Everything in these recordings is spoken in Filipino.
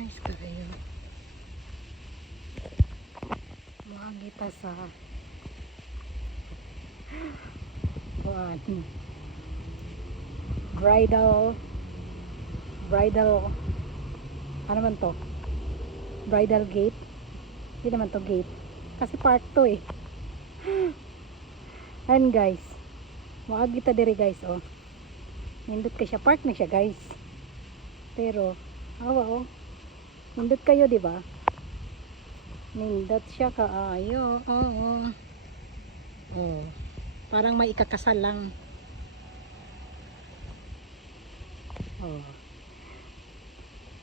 Nice kayo. Maagi pa sa buwan. Bridal ano man to? Bridal gate. Hindi naman to gate. Kasi park to eh. Ayan guys. Maagi ta diri guys oh. Nindot ka siya. Park na siya guys. Pero awa oh. Nindot kayo di ba? Nindot siya kaayo. Oo. Oh. Parang may ikakasal lang. Oh.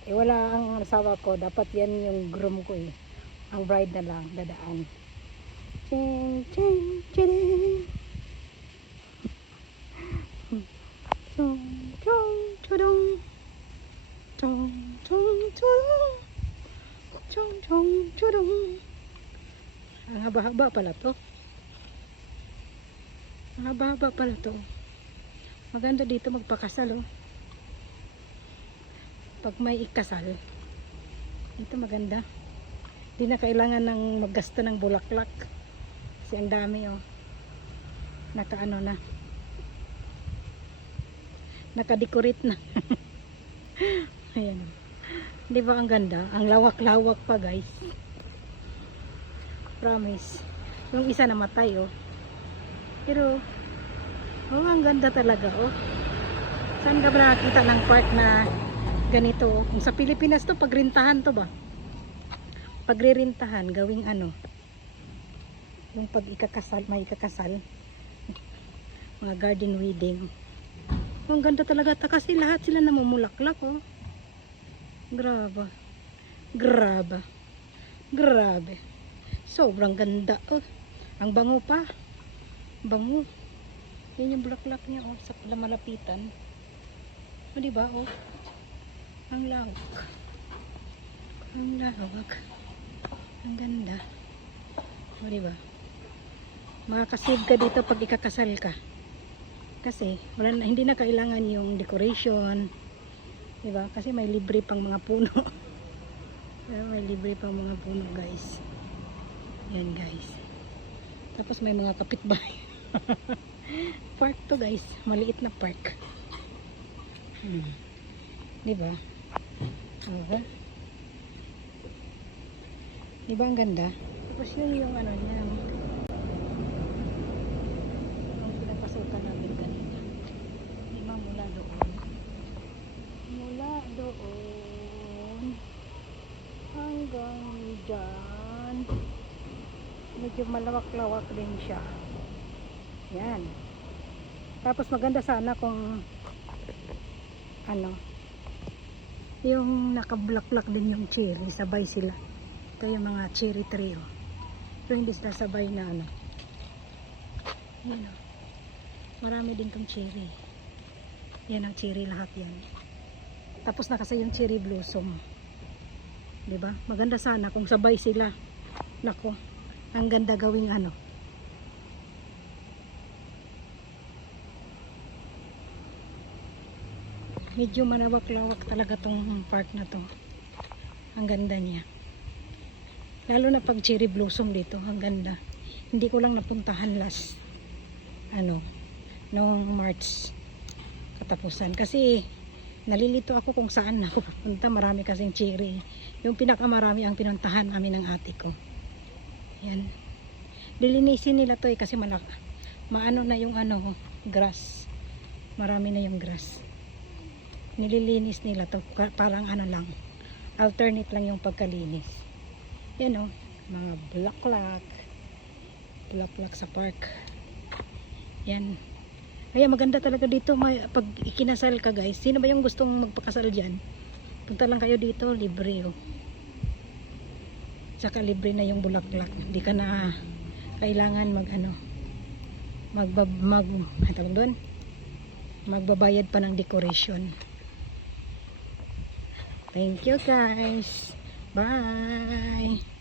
Eh wala ang asawa ko, dapat yan yung groom ko eh. Ang bride na lang dadaan. Ching ching ching. Chong chong chudong. Chong chong chudong. Chong chong chudong. Ang haba-haba pala to. Ang haba-haba pala to. Maganda dito magpakasal oh. Pag may ikasal dito maganda, di na kailangan ng maggasto ng bulaklak kasi ang dami oh, nakaano na, nakadecorate na. Ayan oh. Di ba ang ganda, ang lawak-lawak pa guys, promise. Yung isa namatay oh, pero oh ang ganda talaga oh. Saan ka ba nakakita ng park na ganito? Kung sa Pilipinas to, pagrintahan to ba? Pagririntahan, gawing ano, yung pag ikakasal, may ikakasal, mga garden wedding. Ang ganda talaga ta kasi lahat sila namumulaklak oh. Grabe. Grabe. Grabe. Sobrang ganda oh. Ang bango pa. Bango. Yan yung bulaklak niya oh, sa malapitan. O diba oh? Ang lawak. Ang lawak. Ang ganda. O diba? Makakasave ka dito pag ikakasal ka. Kasi wala na, hindi na kailangan yung decoration. Diba? Kasi may libre pang mga puno. May libre pang mga puno guys. Yan guys. Tapos may mga kapitbahay. Park to guys. Maliit na park. Diba? Okay. Diba ang ganda? Tapos yun yung ano niya. Ang pinapasukan namin kanina. Diba mula doon? Mula doon hanggang dyan. Medyo malawak-lawak din siya. Yan. Tapos maganda sana kung ano, yung nakablaklak din yung cherry, sabay sila. Ito yung mga cherry tree oh. Pero hindi sila sabay na ano. Yan oh. Marami din tong cherry. Yan ang cherry lahat yan. Tapos nakasa yung cherry blossom. Diba? Maganda sana kung sabay sila. Nako, ang ganda gawing ano. Medyo manawak-lawak talaga tong park na to. Ang ganda niya. Lalo na pag cherry blossom dito, ang ganda. Hindi ko lang napuntahan last ano, noong March katapusan. Kasi nalilito ako kung saan ako pupunta. Marami kasing cherry. Yung pinakamarami ang pinuntahan namin ng ate ko. Yan. Lilinisin nila to eh, kasi maano na yung ano, grass. Marami na yung grass. Nililinis nila to, parang ano lang, alternate lang yung pagkalinis. Yan o, mga bulaklak sa park. Yan. Kaya maganda talaga dito pag ikinasal ka guys. Sino ba yung gustong magpakasal dyan? Punta lang kayo dito, libre o. Saka libre na yung bulaklak. Hindi ka na kailangan magbabayad pa ng decoration. Thank you guys. Bye.